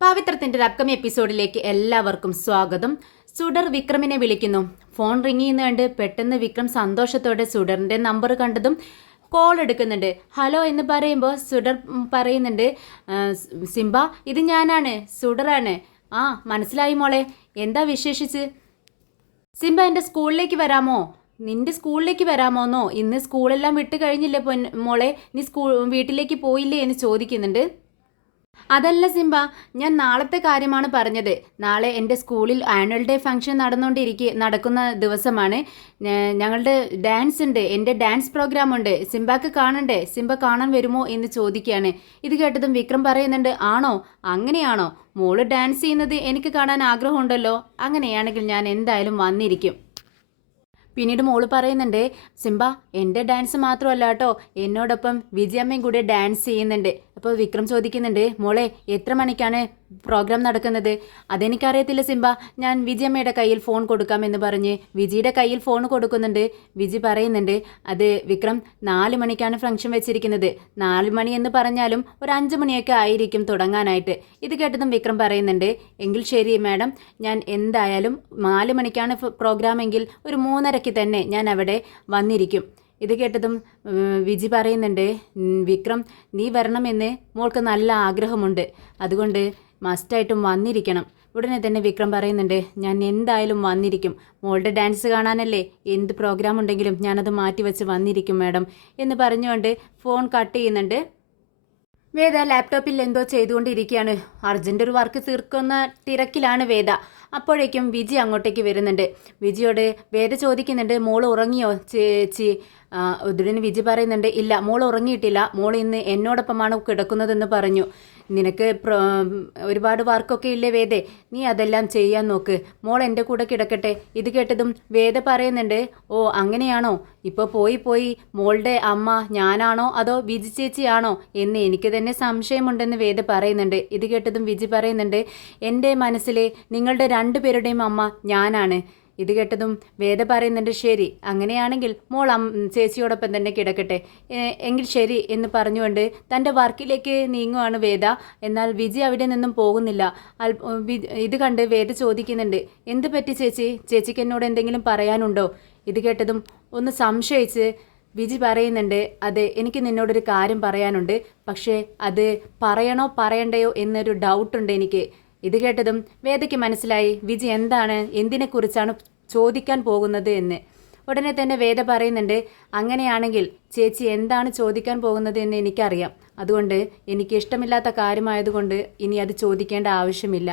പവിത്രത്തിന്റെ upcoming എപ്പിസോഡിലേക്ക് എല്ലാവർക്കും സ്വാഗതം. സുഡർ വിക്രമിനെ വിളിക്കുന്നു. ഫോൺ റിങ് ചെയ്യുന്നുണ്ട്. പെട്ടെന്ന് വിക്രം സന്തോഷത്തോടെ സുഡറിന്റെ നമ്പർ കണ്ടതും കോൾ എടുക്കുന്നുണ്ട്. ഹലോ എന്ന് പറയുമ്പോൾ സുഡർ പറയുന്നുണ്ട്, സിംബ ഇത് ഞാനാണ്, സുഡറാണ്. ആ മനസ്സിലായി മോളെ, എന്താ വിശേഷിച്ച്? സിംബ എൻ്റെ സ്കൂളിലേക്ക് വരാമോ? നിന്റെ സ്കൂളിലേക്ക് വരാമോന്നോ? ഇന്ന് സ്കൂളെല്ലാം വിട്ട് കഴിഞ്ഞില്ലേ മോളെ, നീ വീട്ടിലേക്ക് പോയില്ലേ എന്ന് ചോദിക്കുന്നുണ്ട്. അതല്ല സിംബ, ഞാൻ നാളത്തെ കാര്യമാണ് പറഞ്ഞത്. നാളെ എൻ്റെ സ്കൂളിൽ ആനുവൽ ഡേ ഫംഗ്ഷൻ നടക്കുന്ന ദിവസമാണ്. ഞങ്ങളുടെ ഡാൻസ് ഉണ്ട്, എൻ്റെ ഡാൻസ് പ്രോഗ്രാം ഉണ്ട്. സിംബക്ക് കാണണ്ടേ? സിംബ കാണാൻ വരുമോ എന്ന് ചോദിക്കുകയാണ്. ഇത് കേട്ടതും വിക്രം പറയുന്നുണ്ട്, ആണോ, അങ്ങനെയാണോ? മോള് ഡാൻസ് ചെയ്യുന്നത് എനിക്ക് കാണാൻ ആഗ്രഹമുണ്ടല്ലോ. അങ്ങനെയാണെങ്കിൽ ഞാൻ എന്തായാലും വന്നിരിക്കും. പിന്നീട് മോള് പറയുന്നുണ്ട്, സിംബ എൻ്റെ ഡാൻസ് മാത്രമല്ല കേട്ടോ, എന്നോടൊപ്പം വിജയമ്മയും കൂടി ഡാൻസ് ചെയ്യുന്നുണ്ട്. അപ്പോൾ വിക്രം ചോദിക്കുന്നുണ്ട്, മോളെ എത്ര മണിക്കാണ് പ്രോഗ്രാം നടക്കുന്നത്? അതെനിക്കറിയത്തില്ല സിംബ, ഞാൻ വിജയമ്മയുടെ കയ്യിൽ ഫോൺ കൊടുക്കാമെന്ന് പറഞ്ഞ് വിജിയുടെ കയ്യിൽ ഫോൺ കൊടുക്കുന്നുണ്ട്. വിജി പറയുന്നുണ്ട്, അത് വിക്രം 4 മണിക്കാണ് ഫംഗ്ഷൻ വെച്ചിരിക്കുന്നത്. 4 മണി എന്ന് പറഞ്ഞാലും ഒരു 5 മണിയൊക്കെ ആയിരിക്കും തുടങ്ങാനായിട്ട്. ഇത് കേട്ടതും വിക്രം പറയുന്നുണ്ട്, എങ്കിൽ ശരി മാഡം, ഞാൻ എന്തായാലും 4 മണിക്കാണ് പ്രോഗ്രാം എങ്കിൽ ഒരു 3:30 തന്നെ ഞാൻ അവിടെ വന്നിരിക്കും. ഇത് കേട്ടതും വിജി പറയുന്നുണ്ട്, വിക്രം നീ വരണമെന്ന് മോൾക്ക് നല്ല ആഗ്രഹമുണ്ട്, അതുകൊണ്ട് മസ്റ്റായിട്ടും വന്നിരിക്കണം. ഉടനെ തന്നെ വിക്രം പറയുന്നുണ്ട്, ഞാൻ എന്തായാലും വന്നിരിക്കും. മോളുടെ ഡാൻസ് കാണാനല്ലേ, എന്ത് പ്രോഗ്രാം ഉണ്ടെങ്കിലും ഞാനത് മാറ്റിവെച്ച് വന്നിരിക്കും മാഡം എന്ന് പറഞ്ഞുകൊണ്ട് ഫോൺ കട്ട് ചെയ്യുന്നുണ്ട്. വേദ ലാപ്ടോപ്പിൽ എന്തോ ചെയ്തുകൊണ്ടിരിക്കുകയാണ്. അർജന്റ് ഒരു വർക്ക് തീർക്കുന്ന തിരക്കിലാണ് വേദ. അപ്പോഴേക്കും വിജി അങ്ങോട്ടേക്ക് വരുന്നുണ്ട്. വിജിയോട് വേദ ചോദിക്കുന്നുണ്ട്, മോൾ ഉറങ്ങിയോ ചേച്ചി? ഉടനെ വിജി പറയുന്നുണ്ട്, ഇല്ല മോൾ ഉറങ്ങിയിട്ടില്ല, മോൾ ഇന്ന് എന്നോടൊപ്പമാണ് കിടക്കുന്നതെന്ന് പറഞ്ഞു. നിനക്ക് ഒരുപാട് വർക്കൊക്കെ ഇല്ലേ വേദേ, നീ അതെല്ലാം ചെയ്യാൻ നോക്ക്, മോൾ എൻ്റെ കൂടെ കിടക്കട്ടെ. ഇത് കേട്ടതും വേദ പറയുന്നുണ്ട്, ഓ അങ്ങനെയാണോ? ഇപ്പോൾ പോയി മോളുടെ അമ്മ ഞാനാണോ അതോ വിജി ചേച്ചിയാണോ എന്ന് എനിക്ക് തന്നെ സംശയമുണ്ടെന്ന് വേദ പറയുന്നുണ്ട്. ഇത് കേട്ടതും വിജി പറയുന്നുണ്ട്, എൻ്റെ മനസ്സിൽ നിങ്ങളുടെ 2 പേരുടെയും അമ്മ ഞാനാണ്. ഇത് കേട്ടതും വേദ പറയുന്നുണ്ട്, ശരി അങ്ങനെയാണെങ്കിൽ മോൾ ചേച്ചിയോടൊപ്പം തന്നെ കിടക്കട്ടെ, എങ്കിൽ ശരി എന്ന് പറഞ്ഞുകൊണ്ട് തൻ്റെ വർക്കിലേക്ക് നീങ്ങുവാണ് വേദ. എന്നാൽ വിജി അവിടെ നിന്നും പോകുന്നില്ല. ഇത് കണ്ട് വേദ ചോദിക്കുന്നുണ്ട്, എന്ത് പറ്റി ചേച്ചി? ചേച്ചിക്ക് എന്നോട് എന്തെങ്കിലും പറയാനുണ്ടോ? ഇത് കേട്ടതും ഒന്ന് സംശയിച്ച് വിജി പറയുന്നുണ്ട്, അതെ എനിക്ക് നിന്നോടൊരു കാര്യം പറയാനുണ്ട്, പക്ഷേ അത് പറയണോ പറയണ്ടയോ എന്നൊരു ഡൗട്ടുണ്ട് എനിക്ക്. ഇത് കേട്ടതും വേദയ്ക്ക് മനസ്സിലായി വിജി എന്തിനെക്കുറിച്ചാണ് ചോദിക്കാൻ പോകുന്നത് എന്ന്. ഉടനെ തന്നെ വേദ പറയുന്നുണ്ട്, അങ്ങനെയാണെങ്കിൽ ചേച്ചി എന്താണ് ചോദിക്കാൻ പോകുന്നത് എന്ന് എനിക്കറിയാം, അതുകൊണ്ട് എനിക്ക് ഇഷ്ടമില്ലാത്ത കാര്യമായതുകൊണ്ട് ഇനി അത് ചോദിക്കേണ്ട ആവശ്യമില്ല.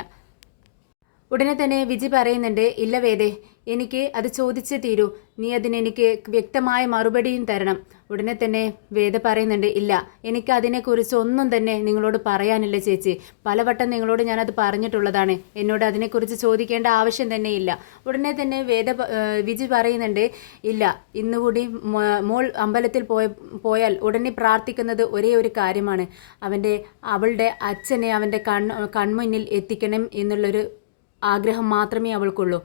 ഉടനെ തന്നെ വിജി പറയുന്നുണ്ട്, ഇല്ല വേദേ, എനിക്ക് അത് ചോദിച്ചേ തീരൂ, നീ അതിനെനിക്ക് വ്യക്തമായ മറുപടിയും തരണം. ഉടനെ തന്നെ വേദ പറയുന്നുണ്ട്, ഇല്ല എനിക്ക് അതിനെക്കുറിച്ച് ഒന്നും തന്നെ നിങ്ങളോട് പറയാനില്ല ചേച്ചി, പലവട്ടം നിങ്ങളോട് ഞാനത് പറഞ്ഞിട്ടുള്ളതാണ്, എന്നോട് അതിനെക്കുറിച്ച് ചോദിക്കേണ്ട ആവശ്യം തന്നെ ഇല്ല. ഉടനെ തന്നെ വിജി പറയുന്നുണ്ട്, ഇല്ല ഇന്നുകൂടി മോൾ അമ്പലത്തിൽ പോയാൽ ഉടനെ പ്രാർത്ഥിക്കുന്നത് ഒരേ ഒരു കാര്യമാണ്, അവളുടെ അച്ഛനെ അവൻ്റെ കൺമുന്നിൽ എത്തിക്കണം എന്നുള്ളൊരു ആഗ്രഹം മാത്രമേ അവൾക്കുള്ളൂ.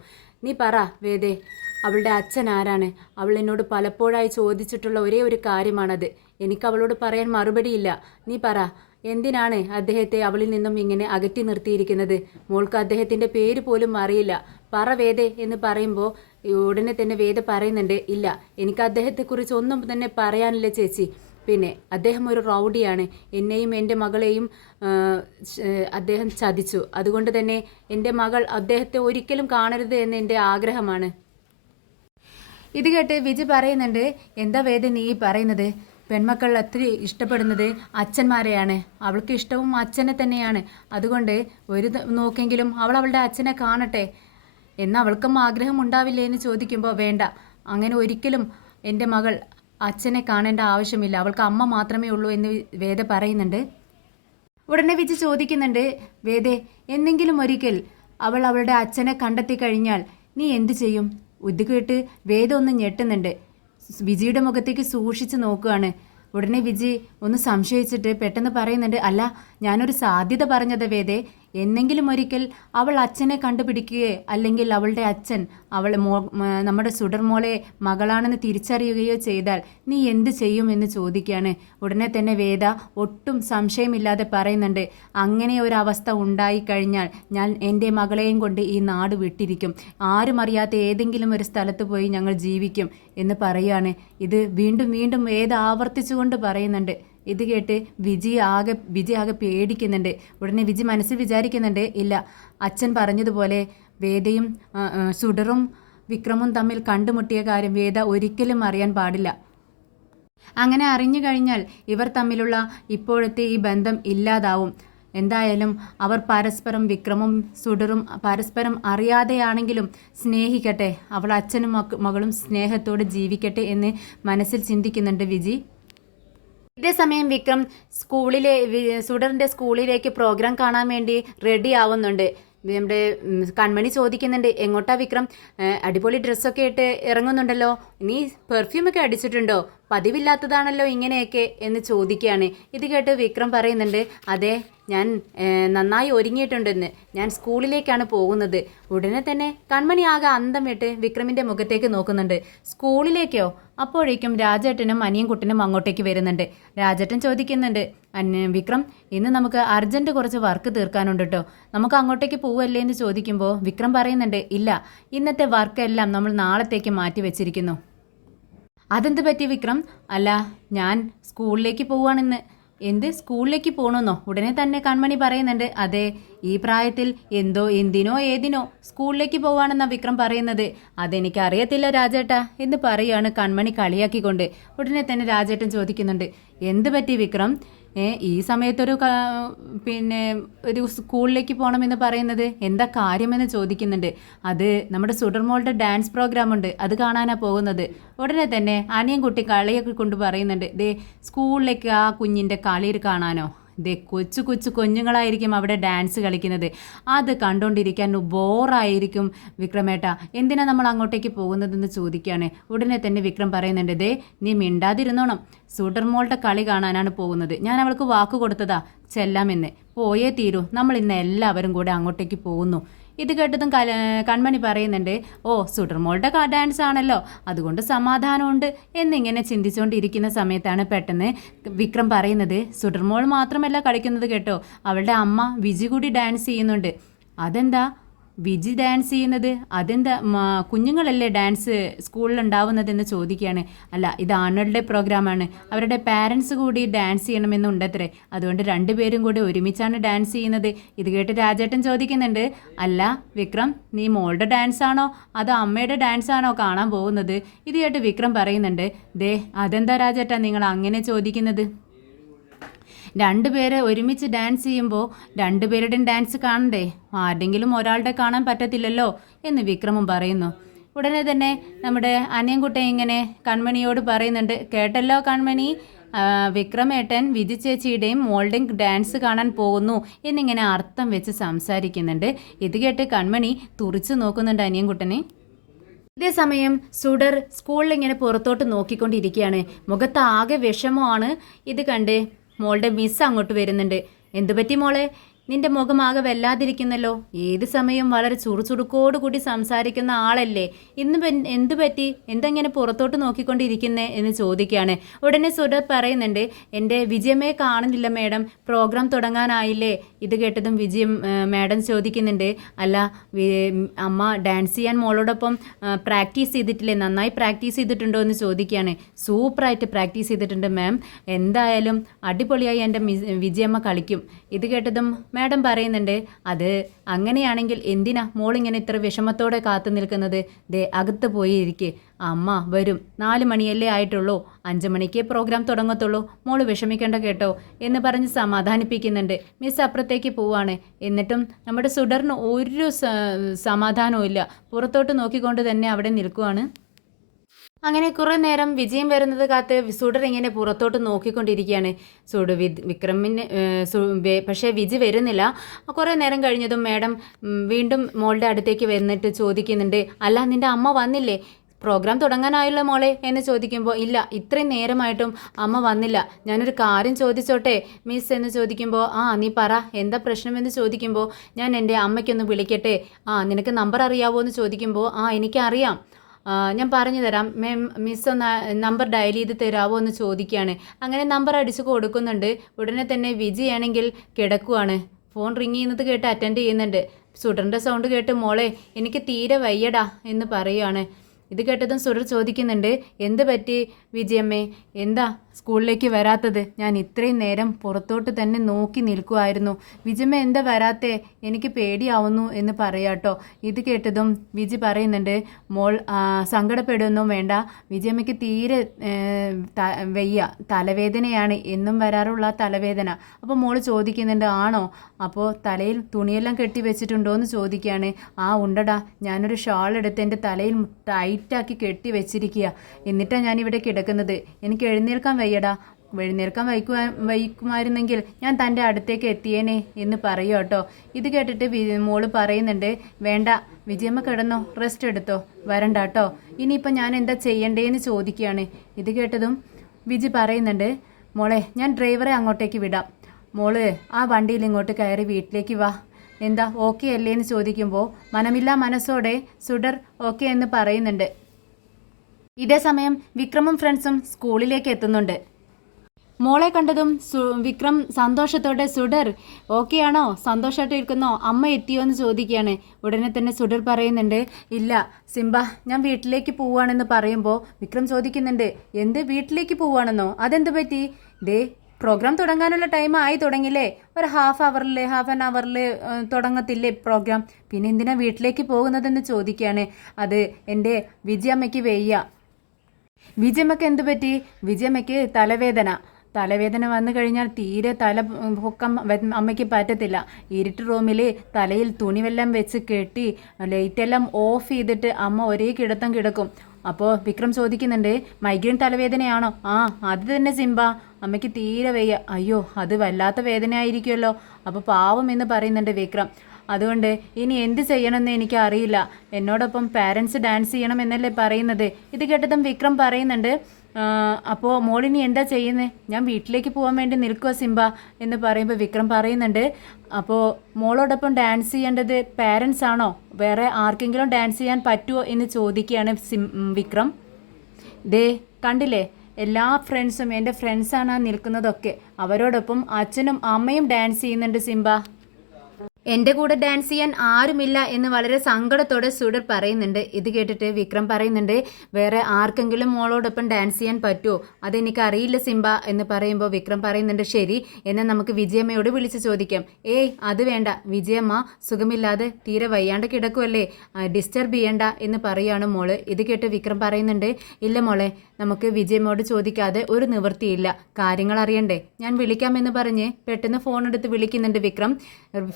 നീ പറ വേദേ, അവളുടെ അച്ഛൻ ആരാണ്? അവൾ എന്നോട് പലപ്പോഴായി ചോദിച്ചിട്ടുള്ള ഒരേ ഒരു കാര്യമാണത്. എനിക്ക് അവളോട് പറയാൻ മറുപടിയില്ല. നീ പറ, എന്തിനാണ് അദ്ദേഹത്തെ അവളിൽ നിന്നും ഇങ്ങനെ അകറ്റി നിർത്തിയിരിക്കുന്നത്? മോൾക്ക് അദ്ദേഹത്തിൻ്റെ പേര് പോലും അറിയില്ല. പറ വേദേ എന്ന് പറയുമ്പോൾ ഉടനെ തന്നെ വേദ പറയുന്നുണ്ട്, ഇല്ല എനിക്ക് അദ്ദേഹത്തെക്കുറിച്ച് ഒന്നും തന്നെ പറയാനില്ല ചേച്ചി. പിന്നെ അദ്ദേഹം ഒരു റൗഡിയാണ്, എന്നെയും എൻ്റെ മകളെയും അദ്ദേഹം ചതിച്ചു, അതുകൊണ്ട് തന്നെ എൻ്റെ മകൾ അദ്ദേഹത്തെ ഒരിക്കലും കാണരുത് എന്ന് എൻ്റെ ആഗ്രഹമാണ്. ഇത് കേട്ട് വിജി പറയുന്നുണ്ട്, എന്താ വേദ നീ പറയുന്നത്? പെൺമക്കൾ അത്ര ഇഷ്ടപ്പെടുന്നത് അച്ഛന്മാരെയാണ്, അവൾക്ക് ഇഷ്ടവും അച്ഛനെ തന്നെയാണ്, അതുകൊണ്ട് ഒരു നോക്കെങ്കിലും അവളുടെ അച്ഛനെ കാണട്ടെ എന്ന് അവൾക്കും ആഗ്രഹം ഉണ്ടാവില്ലേ എന്ന് ചോദിക്കുമ്പോൾ, വേണ്ട, അങ്ങനെ ഒരിക്കലും എൻ്റെ മകൾ അച്ഛനെ കാണേണ്ട ആവശ്യമില്ല, അവൾക്ക് അമ്മ മാത്രമേ ഉള്ളൂ എന്ന് വേദ പറയുന്നുണ്ട്. ഉടനെ വിജി ചോദിക്കുന്നുണ്ട്, വേദേ എന്തെങ്കിലും ഒരിക്കൽ അവളുടെ അച്ഛനെ കണ്ടെത്തി കഴിഞ്ഞാൽ നീ എന്തു ചെയ്യും? ഇത് കേട്ട് വേദ ഒന്ന് ഞെട്ടുന്നുണ്ട്. വിജിയുടെ മുഖത്തേക്ക് സൂക്ഷിച്ച് നോക്കുകയാണ്. ഉടനെ വിജി ഒന്ന് സംശയിച്ചിട്ട് പെട്ടെന്ന് പറയുന്നുണ്ട്, അല്ല ഞാനൊരു സാധ്യത പറഞ്ഞത് വേദേ, എന്നെങ്കിലും ഒരിക്കൽ അവൾ അച്ഛനെ കണ്ടുപിടിക്കുകയോ അല്ലെങ്കിൽ അവളുടെ അച്ഛൻ നമ്മുടെ സുഡർ മോളെ മകളാണെന്ന് തിരിച്ചറിയുകയോ ചെയ്താൽ നീ എന്ത് ചെയ്യുമെന്ന് ചോദിക്കുകയാണ്. ഉടനെ തന്നെ വേദ ഒട്ടും സംശയമില്ലാതെ പറയുന്നുണ്ട്, അങ്ങനെ ഒരു അവസ്ഥ ഉണ്ടായിക്കഴിഞ്ഞാൽ ഞാൻ എൻ്റെ മകളെയും കൊണ്ട് ഈ നാട് വിട്ടിരിക്കും. ആരും അറിയാത്ത ഏതെങ്കിലും ഒരു സ്ഥലത്ത് പോയി ഞങ്ങൾ ജീവിക്കും എന്ന് പറയുകയാണ്. ഇത് വീണ്ടും വീണ്ടും വേദ ആവർത്തിച്ചുകൊണ്ട് പറയുന്നുണ്ട്. ഇത് കേട്ട് വിജി ആകെ പേടിക്കുന്നുണ്ട്. ഉടനെ വിജി മനസ്സിൽ വിചാരിക്കുന്നുണ്ട്, ഇല്ല, അച്ഛൻ പറഞ്ഞതുപോലെ വേദയും സുഡറും വിക്രമും തമ്മിൽ കണ്ടുമുട്ടിയ കാര്യം വേദ ഒരിക്കലും അറിയാൻ പാടില്ല. അങ്ങനെ അറിഞ്ഞു കഴിഞ്ഞാൽ ഇവർ തമ്മിലുള്ള ഇപ്പോഴത്തെ ഈ ബന്ധം ഇല്ലാതാവും. എന്തായാലും അവർ പരസ്പരം, വിക്രമും സുഡറും പരസ്പരം അറിയാതെയാണെങ്കിലും സ്നേഹിക്കട്ടെ, അവൾ അച്ഛനും മകളും സ്നേഹത്തോടെ ജീവിക്കട്ടെ എന്ന് മനസ്സിൽ ചിന്തിക്കുന്നുണ്ട് വിജി. ഇതേസമയം വിക്രം സുഡറിൻ്റെ സ്കൂളിലേക്ക് പ്രോഗ്രാം കാണാൻ വേണ്ടി റെഡി ആവുന്നുണ്ട്. നമ്മുടെ കൺമണി ചോദിക്കുന്നുണ്ട്, എങ്ങോട്ടാ വിക്രം? അടിപൊളി ഡ്രസ്സൊക്കെ ഇട്ട് ഇറങ്ങുന്നുണ്ടല്ലോ, നീ പെർഫ്യൂമൊക്കെ അടിച്ചിട്ടുണ്ടോ? പതിവില്ലാത്തതാണല്ലോ ഇങ്ങനെയൊക്കെ എന്ന് ചോദിക്കുകയാണ്. ഇത് കേട്ട് വിക്രം പറയുന്നുണ്ട്, അതെ, ഞാൻ നന്നായി ഒരുങ്ങിയിട്ടുണ്ടെന്ന്, ഞാൻ സ്കൂളിലേക്കാണ് പോകുന്നത്. ഉടനെ തന്നെ കൺമണി ആകെ അന്തം വിട്ട് വിക്രമിൻ്റെ മുഖത്തേക്ക് നോക്കുന്നുണ്ട്. സ്കൂളിലേക്കോ? അപ്പോഴേക്കും രാജേട്ടനും അനിയൻകുട്ടനും അങ്ങോട്ടേക്ക് വരുന്നുണ്ട്. രാജേട്ടൻ ചോദിക്കുന്നുണ്ട്, വിക്രം, ഇന്ന് നമുക്ക് അർജൻറ്റ് കുറച്ച് വർക്ക് തീർക്കാനുണ്ട് കേട്ടോ, നമുക്ക് അങ്ങോട്ടേക്ക് പോവല്ലേ എന്ന് ചോദിക്കുമ്പോൾ വിക്രം പറയുന്നുണ്ട്, ഇല്ല, ഇന്നത്തെ വർക്കെല്ലാം നമ്മൾ നാളത്തേക്ക് മാറ്റി വെച്ചിരിക്കുന്നു. അതെന്ത് പറ്റി വിക്രം? അല്ല, ഞാൻ സ്കൂളിലേക്ക് പോവുകയാണെന്ന്. എന്ത്, സ്കൂളിലേക്ക് പോകണമെന്നോ? ഉടനെ തന്നെ കൺമണി പറയുന്നുണ്ട്, അതെ, ഈ പ്രായത്തിൽ എന്തിനോ ഏതിനോ സ്കൂളിലേക്ക് പോവാണെന്നാണ് വിക്രം പറയുന്നത്. അതെനിക്ക് അറിയത്തില്ല രാജേട്ടാ എന്ന് പറയുകയാണ് കൺമണി കളിയാക്കിക്കൊണ്ട്. ഉടനെ തന്നെ രാജേട്ടൻ ചോദിക്കുന്നുണ്ട്, എന്ത് പറ്റി വിക്രം? ഈ സമയത്തൊരു ഒരു സ്കൂളിലേക്ക് പോകണമെന്ന് പറയുന്നത് എന്താ കാര്യമെന്ന് ചോദിക്കുന്നുണ്ട്. അത് നമ്മുടെ സുഡർമോളുടെ ഡാൻസ് പ്രോഗ്രാം ഉണ്ട്, അത് കാണാനാണ് പോകുന്നത്. ഉടനെ തന്നെ അനിയൻകുട്ടി കളിയൊക്കെ കൊണ്ട് പറയുന്നുണ്ട്, ദേ സ്കൂളിലേക്ക് ആ കുഞ്ഞിൻ്റെ കളി കാണാനോ? ദേ കൊച്ചു കൊച്ചു കുഞ്ഞുങ്ങളായിരിക്കും അവിടെ ഡാൻസ് കളിക്കുന്നത്, അത് കണ്ടുകൊണ്ടിരിക്കാൻ ബോറായിരിക്കും വിക്രമേട്ട, എന്തിനാ നമ്മൾ അങ്ങോട്ടേക്ക് പോകുന്നതെന്ന് ചോദിക്കുകയാണ്. ഉടനെ തന്നെ വിക്രം പറയുന്നുണ്ട്, ദേ നീ മിണ്ടാതിരുന്നോണം, സുഡർമോളുടെ കളി കാണാനാണ് പോകുന്നത്, ഞാൻ അവൾക്ക് വാക്ക് കൊടുത്തതാ ചെല്ലാമെന്ന്, പോയേ തീരൂ, നമ്മൾ ഇന്ന് എല്ലാവരും കൂടെ അങ്ങോട്ടേക്ക് പോകുന്നു. ഇത് കേട്ടതും കൺമണി പറയുന്നുണ്ട്, ഓ സുഡർമോളുടെ ഡാൻസ് ആണല്ലോ, അതുകൊണ്ട് സമാധാനമുണ്ട് എന്നിങ്ങനെ ചിന്തിച്ചുകൊണ്ടിരിക്കുന്ന സമയത്താണ് പെട്ടെന്ന് വിക്രം പറയുന്നത്, സുഡർമോൾ മാത്രമല്ല കളിക്കുന്നത് കേട്ടോ, അവളുടെ അമ്മ വിജി കൂടി ഡാൻസ് ചെയ്യുന്നുണ്ട്. അതെന്താ വിജി ഡാൻസ് ചെയ്യുന്നത്? അതെന്താ കുഞ്ഞുങ്ങളല്ലേ ഡാൻസ് സ്കൂളിലുണ്ടാവുന്നതെന്ന് ചോദിക്കുകയാണ്. അല്ല, ഇത് ആണുകളുടെ പ്രോഗ്രാമാണ്, അവരുടെ പാരൻസ് കൂടി ഡാൻസ് ചെയ്യണമെന്നുണ്ടത്രേ, അതുകൊണ്ട് രണ്ടുപേരും കൂടി ഒരുമിച്ചാണ് ഡാൻസ് ചെയ്യുന്നത്. ഇത് കേട്ട് രാജേട്ടൻ ചോദിക്കുന്നുണ്ട്, അല്ല വിക്രം, നീ മോളുടെ ഡാൻസ് ആണോ അതോ അമ്മയുടെ ഡാൻസ് ആണോ കാണാൻ പോകുന്നത്? ഇത് കേട്ട് വിക്രം പറയുന്നുണ്ട്, ദേ അതെന്താ രാജേട്ടാ നിങ്ങൾ അങ്ങനെ ചോദിക്കുന്നത്? രണ്ടുപേരെ ഒരുമിച്ച് ഡാൻസ് ചെയ്യുമ്പോൾ രണ്ടുപേരുടെയും ഡാൻസ് കാണണ്ടേ, ആരുടെങ്കിലും ഒരാളുടെ കാണാൻ പറ്റത്തില്ലല്ലോ എന്ന് വിക്രമും പറയുന്നു. ഉടനെ തന്നെ നമ്മുടെ അനിയൻകുട്ടൻ ഇങ്ങനെ കൺമണിയോട് പറയുന്നുണ്ട്, കേട്ടല്ലോ കൺമണി, വിക്രമേട്ടൻ വിജി ചേച്ചിയുടെയും മോളുടെയും ഡാൻസ് കാണാൻ പോകുന്നു എന്നിങ്ങനെ അർത്ഥം വെച്ച് സംസാരിക്കുന്നുണ്ട്. ഇത് കേട്ട് കൺമണി തുറിച്ചു നോക്കുന്നുണ്ട് അനിയൻകുട്ടനെ. ഇതേസമയം സുഡർ സ്കൂളിൽ ഇങ്ങനെ പുറത്തോട്ട് നോക്കിക്കൊണ്ടിരിക്കുകയാണ്, മുഖത്ത് ആകെ വിഷമമാണ്. ഇത് കണ്ട് മോളുടെ മിസ് അങ്ങോട്ട് വരുന്നുണ്ട്. എന്തുപറ്റി മോളെ, നിന്റെ മുഖം ആകെ വല്ലാതിരിക്കുന്നല്ലോ, ഏത് സമയം വളരെ ചുറുചുറുക്കോടുകൂടി സംസാരിക്കുന്ന ആളല്ലേ, ഇന്ന് എന്തു പറ്റി, എന്തെങ്ങനെ പുറത്തോട്ട് നോക്കിക്കൊണ്ടിരിക്കുന്നേ എന്ന് ചോദിക്കുകയാണ്. ഉടനെ സുഡർ പറയുന്നുണ്ട്, എൻ്റെ വിജയമ്മയെ കാണുന്നില്ല മേഡം, പ്രോഗ്രാം തുടങ്ങാനായില്ലേ? ഇത് കേട്ടതും മാഡം ചോദിക്കുന്നുണ്ട്, അല്ല അമ്മ ഡാൻസ് ചെയ്യാൻ മോളോടൊപ്പം പ്രാക്ടീസ് ചെയ്തിട്ടില്ലേ, നന്നായി പ്രാക്ടീസ് ചെയ്തിട്ടുണ്ടോ എന്ന് ചോദിക്കുകയാണ്. സൂപ്പറായിട്ട് പ്രാക്ടീസ് ചെയ്തിട്ടുണ്ട് മാം, എന്തായാലും അടിപൊളിയായി എൻ്റെ വിജയമ്മ കളിക്കും. ഇത് കേട്ടതും മാഡം പറയുന്നുണ്ട്, അത് അങ്ങനെയാണെങ്കിൽ എന്തിനാ മോളിങ്ങനെ ഇത്ര വിഷമത്തോടെ കാത്തു നിൽക്കുന്നത്? ദേ അകത്ത് പോയി ഇരിക്ക്, അമ്മ വരും, 4 മണിയല്ലേ ആയിട്ടുള്ളൂ, 5 മണിക്കേ പ്രോഗ്രാം തുടങ്ങത്തുള്ളൂ, മോള് വിഷമിക്കേണ്ട കേട്ടോ എന്ന് പറഞ്ഞ് സമാധാനിപ്പിക്കുന്നുണ്ട്. മിസ് അപ്പുറത്തേക്ക് പോവാണ്. എന്നിട്ടും നമ്മുടെ സുഡറിന് ഒരു സമാധാനവും ഇല്ല, പുറത്തോട്ട് നോക്കിക്കൊണ്ട് തന്നെ അവിടെ നിൽക്കുവാണ്. അങ്ങനെ കുറേ നേരം വിജയം വരുന്നത് കാത്ത് സുഡർ ഇങ്ങനെ പുറത്തോട്ട് നോക്കിക്കൊണ്ടിരിക്കുകയാണ്. വിക്രമിന് പക്ഷേ വിജി വരുന്നില്ല. കുറേ നേരം കഴിഞ്ഞതും മാഡം വീണ്ടും മോളുടെ അടുത്തേക്ക് വന്നിട്ട് ചോദിക്കുന്നുണ്ട്, അല്ല നിൻ്റെ അമ്മ വന്നില്ലേ, പ്രോഗ്രാം തുടങ്ങാനായുള്ള മോളെ എന്ന് ചോദിക്കുമ്പോൾ ഇല്ല, ഇത്രയും നേരമായിട്ടും അമ്മ വന്നില്ല. ഞാനൊരു കാര്യം ചോദിച്ചോട്ടെ മിസ് എന്ന് ചോദിക്കുമ്പോൾ നീ പറ, എന്താ പ്രശ്നമെന്ന് ചോദിക്കുമ്പോൾ ഞാൻ എൻ്റെ അമ്മയ്ക്കൊന്ന് വിളിക്കട്ടെ. നിനക്ക് നമ്പർ അറിയാവോ എന്ന് ചോദിക്കുമ്പോൾ എനിക്കറിയാം, ഞാൻ പറഞ്ഞു തരാം മാം, മിസ് ഒന്ന് നമ്പർ ഡയൽ ചെയ്ത് തരാമോ എന്ന് ചോദിക്കുകയാണ്. അങ്ങനെ നമ്പർ അടിച്ച് കൊടുക്കുന്നുണ്ട്. ഉടനെ തന്നെ വിജിയാണെങ്കിൽ കിടക്കുവാണ്. ഫോൺ റിങ് ചെയ്യുന്നത് കേട്ട് അറ്റൻഡ് ചെയ്യുന്നുണ്ട്. സുഡറിൻ്റെ സൗണ്ട് കേട്ട് മോളെ എനിക്ക് തീരെ വയ്യടാ എന്ന് പറയുകയാണ്. ഇത് കേട്ടതും സുഡർ ചോദിക്കുന്നുണ്ട്, എന്ത് പറ്റി വിജയമ്മേ, എന്താ സ്കൂളിലേക്ക് വരാത്തത്? ഞാൻ ഇത്രയും നേരം പുറത്തോട്ട് തന്നെ നോക്കി നിൽക്കുമായിരുന്നു. വിജയമ്മ എന്താ വരാത്തേ? എനിക്ക് പേടിയാവുന്നു എന്ന് പറയാട്ടോ. ഇത് കേട്ടതും വിജി പറയുന്നുണ്ട്, മോൾ സങ്കടപ്പെടുകയൊന്നും വേണ്ട, വിജയമ്മയ്ക്ക് തീരെ വയ്യ, തലവേദനയാണ്, എന്നും വരാറുള്ള തലവേദന. അപ്പോൾ മോൾ ചോദിക്കുന്നുണ്ട്, ആണോ? അപ്പോൾ തലയിൽ തുണിയെല്ലാം കെട്ടി വെച്ചിട്ടുണ്ടോ എന്ന് ചോദിക്കുകയാണ്. ഉണ്ടടാ, ഞാനൊരു ഷാൾ എടുത്ത് എൻ്റെ തലയിൽ ടൈറ്റാക്കി കെട്ടി വെച്ചിരിക്കുക, എന്നിട്ടാണ് ഞാനിവിടെ കിടക്കുന്നത്. എനിക്ക് എഴുന്നേൽക്കാൻ വയ്യടാ, എഴുന്നേൽക്കാൻ വയ്ക്കുമായിരുന്നെങ്കിൽ ഞാൻ തൻ്റെ അടുത്തേക്ക് എത്തിയേനെ എന്ന് പറയൂ കേട്ടോ. ഇത് കേട്ടിട്ട് മോള് പറയുന്നുണ്ട്, വേണ്ട വിജയമ്മ കിടന്നോ, റെസ്റ്റ് എടുത്തോ, വരണ്ട കേട്ടോ, ഇനിയിപ്പോൾ ഞാൻ എന്താ ചെയ്യണ്ടേന്ന് ചോദിക്കുകയാണ്. ഇത് കേട്ടതും വിജി പറയുന്നുണ്ട്, മോളെ ഞാൻ ഡ്രൈവറെ അങ്ങോട്ടേക്ക് വിടാം, മോള് ആ വണ്ടിയിൽ ഇങ്ങോട്ട് കയറി വീട്ടിലേക്ക് വാ, എന്താ ഓക്കെ അല്ലേ എന്ന് ചോദിക്കുമ്പോൾ മനമില്ലാ മനസ്സോടെ സുഡർ ഓക്കെ എന്ന് പറയുന്നുണ്ട്. ഇതേ സമയം വിക്രമും ഫ്രണ്ട്സും സ്കൂളിലേക്ക് എത്തുന്നുണ്ട്. മോളെ കണ്ടതും വിക്രം സന്തോഷത്തോടെ, സുഡർ ഓക്കെ ആണോ, സന്തോഷമായിട്ട് ഇരിക്കുന്നോ, അമ്മ എത്തിയോ എന്ന് ചോദിക്കുകയാണ്. ഉടനെ തന്നെ സുഡർ പറയുന്നുണ്ട്, ഇല്ല സിംബ, ഞാൻ വീട്ടിലേക്ക് പോവുകയാണെന്ന് പറയുമ്പോൾ വിക്രം ചോദിക്കുന്നുണ്ട്, എന്ത് വീട്ടിലേക്ക് പോവുകയാണെന്നോ, അതെന്ത് പറ്റി? ദേ പ്രോഗ്രാം തുടങ്ങാനുള്ള ടൈം ആയി തുടങ്ങില്ലേ, ഒരു ഹാഫ് ആൻ അവറിൽ തുടങ്ങത്തില്ലേ പ്രോഗ്രാം, പിന്നെ എന്തിനാ വീട്ടിലേക്ക് പോകുന്നതെന്ന് ചോദിക്കുകയാണ്. അത് എൻ്റെ വിജയമ്മയ്ക്ക് വയ്യ. വിജയമ്മയ്ക്ക് എന്ത് പറ്റി? വിജയമ്മയ്ക്ക് തലവേദന വന്നു കഴിഞ്ഞാൽ തീരെ തല പൊക്കം അമ്മയ്ക്ക് പറ്റത്തില്ല. ഇരുട്ട് റൂമിൽ തലയിൽ തുണിവെല്ലാം വെച്ച് കെട്ടി ലൈറ്റെല്ലാം ഓഫ് ചെയ്തിട്ട് അമ്മ ഒരേ കിടത്തം കിടക്കും. അപ്പോൾ വിക്രം ചോദിക്കുന്നുണ്ട്, മൈഗ്രെയിൻ തലവേദനയാണോ? അത് തന്നെ സിംബ, അമ്മയ്ക്ക് തീരെ വയ്യ. അയ്യോ, അത് വല്ലാത്ത വേദനയായിരിക്കുമല്ലോ. അപ്പോൾ പാവം എന്ന് പറയുന്നുണ്ട് വിക്രം. അതുകൊണ്ട് ഇനി എന്ത് ചെയ്യണമെന്ന് എനിക്ക് അറിയില്ല, എന്നോടൊപ്പം പാരൻസ് ഡാൻസ് ചെയ്യണം എന്നല്ലേ പറയുന്നത്. ഇത് കേട്ടതും വിക്രം പറയുന്നുണ്ട്, അപ്പോൾ മോളിനി എന്താ ചെയ്യുന്നത്? ഞാൻ വീട്ടിലേക്ക് പോകാൻ വേണ്ടി നിൽക്കുക സിംബ എന്ന് പറയുമ്പോൾ വിക്രം പറയുന്നുണ്ട്, അപ്പോൾ മോളോടൊപ്പം ഡാൻസ് ചെയ്യേണ്ടത് പാരൻസ് ആണോ, വേറെ ആർക്കെങ്കിലും ഡാൻസ് ചെയ്യാൻ പറ്റുമോ എന്ന് ചോദിക്കുകയാണ് വിക്രം. ദേ കണ്ടില്ലേ, എല്ലാ ഫ്രണ്ട്സും എൻ്റെ ഫ്രണ്ട്സാണ് നിൽക്കുന്നതൊക്കെ, അവരോടൊപ്പം അച്ഛനും അമ്മയും ഡാൻസ് ചെയ്യുന്നുണ്ട് സിംബ, എൻ്റെ കൂടെ ഡാൻസ് ചെയ്യാൻ ആരുമില്ല എന്ന് വളരെ സങ്കടത്തോടെ സുഡർ പറയുന്നുണ്ട്. ഇത് കേട്ടിട്ട് വിക്രം പറയുന്നുണ്ട്, വേറെ ആർക്കെങ്കിലും മോളോടൊപ്പം ഡാൻസ് ചെയ്യാൻ പറ്റുമോ? അതെനിക്കറിയില്ല സിംബ എന്ന് പറയുമ്പോൾ വിക്രം പറയുന്നുണ്ട്, ശരി എന്നാൽ നമുക്ക് വിജയമ്മയോട് വിളിച്ച് ചോദിക്കാം. അത് വേണ്ട, വിജയമ്മ സുഖമില്ലാതെ തീരെ വയ്യാണ്ട് കിടക്കുമല്ലേ, ഡിസ്റ്റർബ് ചെയ്യണ്ട എന്ന് പറയുകയാണ് മോള്. ഇത് കേട്ട് വിക്രം പറയുന്നുണ്ട്, ഇല്ല മോളെ, നമുക്ക് വിജയമ്മയോട് ചോദിക്കാതെ ഒരു നിവൃത്തിയില്ല, കാര്യങ്ങൾ അറിയണ്ടേ, ഞാൻ വിളിക്കാമെന്ന് പറഞ്ഞ് പെട്ടെന്ന് ഫോൺ എടുത്ത് വിളിക്കുന്നുണ്ട് വിക്രം.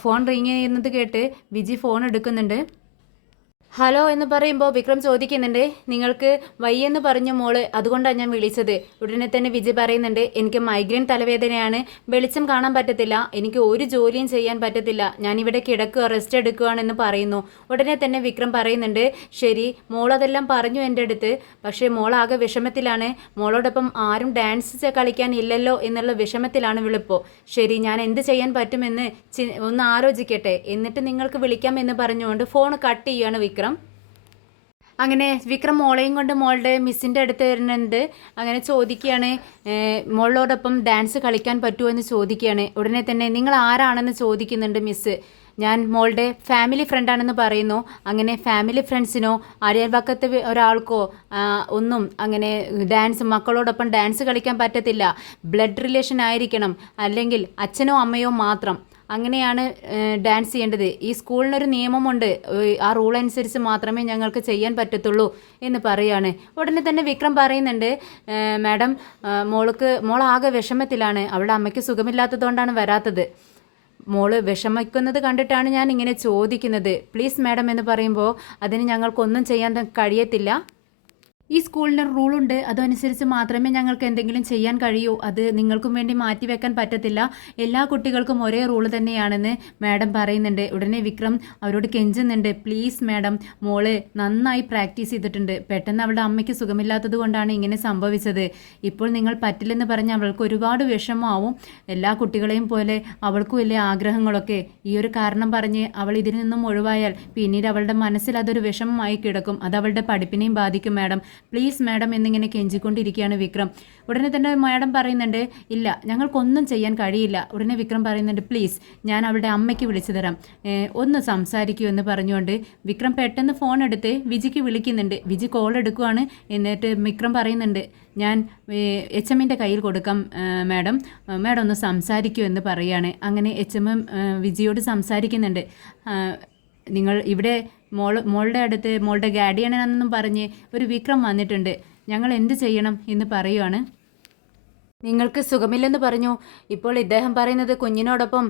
ഫോൺ റിങ് ചെയ്യുന്നത് കേട്ട് വിജി ഫോൺ എടുക്കുന്നുണ്ട്. ഹലോ എന്ന് പറയുമ്പോൾ വിക്രം ചോദിക്കുന്നുണ്ട്, നിങ്ങൾക്ക് വയ്യെന്ന് പറഞ്ഞു മോള്, അതുകൊണ്ടാണ് ഞാൻ വിളിച്ചത്. ഉടനെ തന്നെ വിജയ് പറയുന്നുണ്ട്, എനിക്ക് മൈഗ്രെയിൻ തലവേദനയാണ്, വെളിച്ചം കാണാൻ പറ്റത്തില്ല, എനിക്ക് ഒരു ജോലിയും ചെയ്യാൻ പറ്റത്തില്ല, ഞാനിവിടെ കിടക്കുക, റെസ്റ്റ് എടുക്കുകയാണെന്ന് പറയുന്നു. ഉടനെ തന്നെ വിക്രം പറയുന്നുണ്ട്, ശരി മോളതെല്ലാം പറഞ്ഞു എൻ്റെ അടുത്ത്, പക്ഷേ മോളാകെ വിഷമത്തിലാണ്, മോളോടൊപ്പം ആരും ഡാൻസ് കളിക്കാൻ ഇല്ലല്ലോ എന്നുള്ള വിഷമത്തിലാണ് വിളിപ്പോൾ. ശരി, ഞാൻ എന്ത് ചെയ്യാൻ പറ്റുമെന്ന് ഒന്ന് ആലോചിക്കട്ടെ, എന്നിട്ട് നിങ്ങൾക്ക് വിളിക്കാം എന്ന് പറഞ്ഞുകൊണ്ട് ഫോൺ കട്ട് ചെയ്യുകയാണ് വിക്രം. അങ്ങനെ വിക്രം മോളെയും കൊണ്ട് മോളുടെ മിസ്സിൻ്റെ അടുത്ത് വരുന്നുണ്ട്. അങ്ങനെ ചോദിക്കുകയാണ്, മോളോടൊപ്പം ഡാൻസ് കളിക്കാൻ പറ്റുമോ എന്ന് ചോദിക്കുകയാണ്. ഉടനെ തന്നെ നിങ്ങൾ ആരാണെന്ന് ചോദിക്കുന്നുണ്ട് മിസ്സ്. ഞാൻ മോളുടെ ഫാമിലി ഫ്രണ്ടാണെന്ന് പറയുന്നു. അങ്ങനെ ഫാമിലി ഫ്രണ്ട്സിനോ അയൽവക്കത്തെ ഒരാൾക്കോ ഒന്നും അങ്ങനെ മക്കളോടൊപ്പം ഡാൻസ് കളിക്കാൻ പറ്റത്തില്ല, ബ്ലഡ് റിലേഷൻ ആയിരിക്കണം, അല്ലെങ്കിൽ അച്ഛനോ അമ്മയോ മാത്രം, അങ്ങനെയാണ് ഡാൻസ് ചെയ്യേണ്ടത്. ഈ സ്കൂളിനൊരു നിയമമുണ്ട്, ആ റൂൾ അനുസരിച്ച് മാത്രമേ ഞങ്ങൾക്ക് ചെയ്യാൻ പറ്റത്തുള്ളൂ എന്ന് പറയാണ്. ഉടനെ തന്നെ വിക്രം പറയുന്നുണ്ട്, മാഡം മോളാകെ വിഷമത്തിലാണ്, അവളുടെ അമ്മയ്ക്ക് സുഖമില്ലാത്തതുകൊണ്ടാണ് വരാത്തത്, മോള് വിഷമിക്കുന്നത് കണ്ടിട്ടാണ് ഞാൻ ഇങ്ങനെ ചോദിക്കുന്നത്, പ്ലീസ് മാഡം എന്ന് പറയുമ്പോൾ അതിന് ഞങ്ങൾക്കൊന്നും ചെയ്യാൻ കഴിയത്തില്ല. ഈ സ്കൂളിന് റൂളുണ്ട്, അതനുസരിച്ച് മാത്രമേ ഞങ്ങൾക്ക് എന്തെങ്കിലും ചെയ്യാൻ കഴിയൂ. അത് നിങ്ങൾക്കും വേണ്ടി മാറ്റിവെക്കാൻ പറ്റത്തില്ല. എല്ലാ കുട്ടികൾക്കും ഒരേ റൂൾ തന്നെയാണെന്ന് മാഡം പറയുന്നുണ്ട്. ഉടനെ വിക്രം അവരോട് കെഞ്ചുന്നുണ്ട്, പ്ലീസ് മാഡം, മോള് നന്നായി പ്രാക്ടീസ് ചെയ്തിട്ടുണ്ട്. പെട്ടെന്ന് അവളുടെ അമ്മയ്ക്ക് സുഖമില്ലാത്തത് കൊണ്ടാണ് ഇങ്ങനെ സംഭവിച്ചത്. ഇപ്പോൾ നിങ്ങൾ പറ്റില്ലെന്ന് പറഞ്ഞ് അവൾക്ക് ഒരുപാട് വിഷമമാവും. എല്ലാ കുട്ടികളെയും പോലെ അവൾക്കും വലിയ ആഗ്രഹങ്ങളൊക്കെ. ഈ ഒരു കാരണം പറഞ്ഞ് അവൾ ഇതിൽ നിന്നും ഒഴിവായാൽ പിന്നീട് അവളുടെ മനസ്സിൽ അതൊരു വിഷമമായി കിടക്കും. അത് അവളുടെ പഠിപ്പിനെയും ബാധിക്കും മാഡം. പ്ലീസ് മാഡം എന്നിങ്ങനെ കെഞ്ചിക്കൊണ്ടിരിക്കുകയാണ് വിക്രം. ഉടനെ തന്നെ മാഡം പറയുന്നുണ്ട്, ഇല്ല, ഞങ്ങൾക്കൊന്നും ചെയ്യാൻ കഴിയില്ല. ഉടനെ വിക്രം പറയുന്നുണ്ട്, പ്ലീസ് ഞാൻ അവളുടെ അമ്മയ്ക്ക് വിളിച്ചു തരാം, ഒന്ന് സംസാരിക്കൂ എന്ന് പറഞ്ഞുകൊണ്ട് വിക്രം പെട്ടെന്ന് ഫോൺ എടുത്ത് വിജിക്ക് വിളിക്കുന്നുണ്ട്. വിജി കോൾ എടുക്കുവാണ്. എന്നിട്ട് വിക്രം പറയുന്നുണ്ട്, ഞാൻ HMൻ്റെ കയ്യിൽ കൊടുക്കാം മാഡം, മാഡം ഒന്ന് സംസാരിക്കൂ എന്ന് പറയുകയാണ്. അങ്ങനെ HM വിജിയോട് സംസാരിക്കുന്നുണ്ട്. നിങ്ങൾ ഇവിടെ മോളുടെ അടുത്ത് മോളുടെ ഗാർഡിയനാണെന്നും പറഞ്ഞ് ഒരു വിക്രം വന്നിട്ടുണ്ട്. ഞങ്ങൾ എന്ത് ചെയ്യണം എന്ന് പറയുവാണ്. നിങ്ങൾക്ക് സുഖമില്ലെന്ന് പറഞ്ഞു. ഇപ്പോൾ ഇദ്ദേഹം പറയുന്നത് കുഞ്ഞിനോടൊപ്പം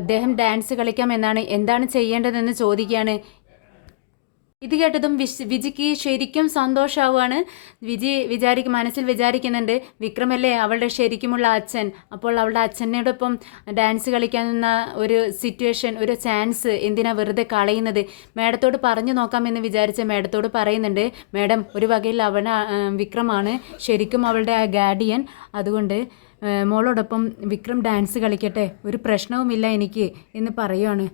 അദ്ദേഹം ഡാൻസ് കളിക്കാം എന്നാണ്. എന്താണ് ചെയ്യേണ്ടതെന്ന് ചോദിക്കുകയാണ്. ഇത് കേട്ടതും വിജിക്ക് ശരിക്കും സന്തോഷമാവുകയാണ്. വിജി മനസ്സിൽ വിചാരിക്കുന്നുണ്ട്, വിക്രമല്ലേ അവളുടെ ശരിക്കുമുള്ള അച്ഛൻ. അപ്പോൾ അവളുടെ അച്ഛനോടൊപ്പം ഡാൻസ് കളിക്കാവുന്ന ഒരു സിറ്റുവേഷൻ, ഒരു ചാൻസ് എന്തിനാ വെറുതെ കളയുന്നത്? മാഡത്തോട് പറഞ്ഞു നോക്കാമെന്ന് വിചാരിച്ച് മാഡത്തോട് പറയുന്നുണ്ട്, മാഡം ഒരു വകയിൽ വിക്രമാണ് ശരിക്കും അവളുടെ ഗാർഡിയൻ. അതുകൊണ്ട് മോളോടൊപ്പം വിക്രം ഡാൻസ് കളിക്കട്ടെ, ഒരു പ്രശ്നവുമില്ല എനിക്ക് എന്ന് പറയുവാണ്.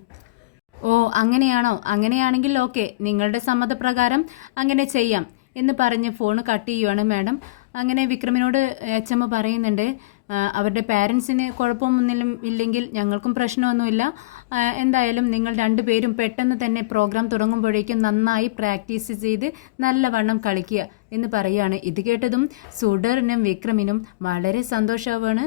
ഓ അങ്ങനെയാണോ? അങ്ങനെയാണെങ്കിൽ ഓക്കെ, നിങ്ങളുടെ സമ്മതപ്രകാരം അങ്ങനെ ചെയ്യാം എന്ന് പറഞ്ഞ് ഫോൺ കട്ട് ചെയ്യുവാണ് മാഡം. അങ്ങനെ വിക്രമിനോട് HM പറയുന്നുണ്ട്, അവരുടെ പാരൻസിന് കുഴപ്പമൊന്നും ഇല്ലെങ്കിൽ ഞങ്ങൾക്കും പ്രശ്നമൊന്നുമില്ല. എന്തായാലും നിങ്ങൾ രണ്ടുപേരും പെട്ടെന്ന് തന്നെ പ്രോഗ്രാം തുടങ്ങുമ്പോഴേക്കും നന്നായി പ്രാക്ടീസ് ചെയ്ത് നല്ലവണ്ണം കളിക്കുക എന്ന് പറയുകയാണ്. ഇത് കേട്ടതും സുഡറിനും വിക്രമിനും വളരെ സന്തോഷമാവാണ്.